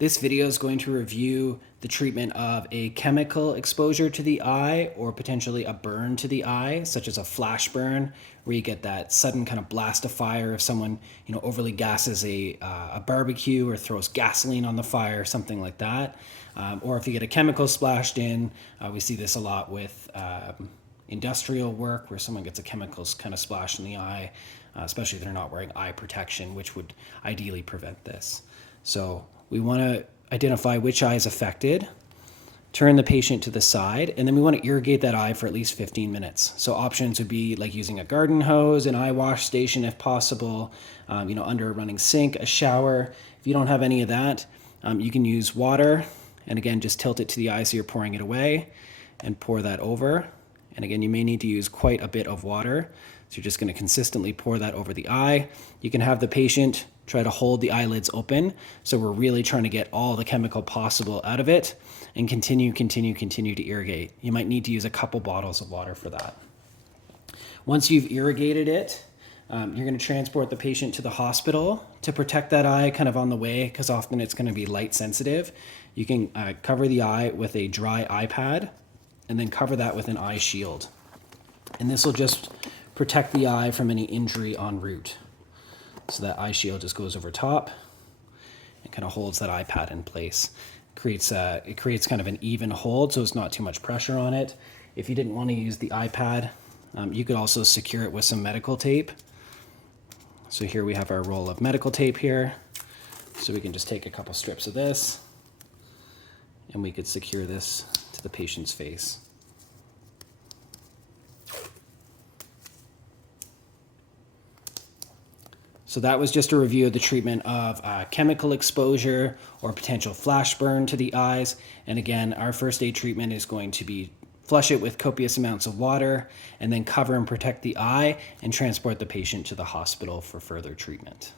This video is going to review the treatment of a chemical exposure to the eye or potentially a burn to the eye, such as a flash burn, where you get that sudden kind of blast of fire if someone overly gases a barbecue or throws gasoline on the fire, something like that. Or if you get a chemical splashed in, we see this a lot with industrial work where someone gets a chemicals kind of splash in the eye, especially if they're not wearing eye protection, which would ideally prevent this. So we want to identify which eye is affected, turn the patient to the side, and then we want to irrigate that eye for at least 15 minutes. So options would be like using a garden hose, an eye wash station if possible, under a running sink, a shower. If you don't have any of that, you can use water, and again, just tilt it to the eye so you're pouring it away and pour that over. And again, you may need to use quite a bit of water. So you're just going to consistently pour that over the eye. You can have the patient try to hold the eyelids open. So we're really trying to get all the chemical possible out of it and continue to irrigate. You might need to use a couple bottles of water for that. Once you've irrigated it, you're going to transport the patient to the hospital to protect that eye kind of on the way, because often it's going to be light sensitive. You can cover the eye with a dry eye pad and then cover that with an eye shield. And this will just protect the eye from any injury en route. So that eye shield just goes over top and kind of holds that eye pad in place. It creates kind of an even hold, so it's not too much pressure on it. If you didn't want to use the eye pad, you could also secure it with some medical tape. So here we have our roll of medical tape here. So we can just take a couple strips of this and we could secure this to the patient's face. So that was just a review of the treatment of chemical exposure or potential flash burn to the eyes. And again, our first aid treatment is going to be flush it with copious amounts of water and then cover and protect the eye and transport the patient to the hospital for further treatment.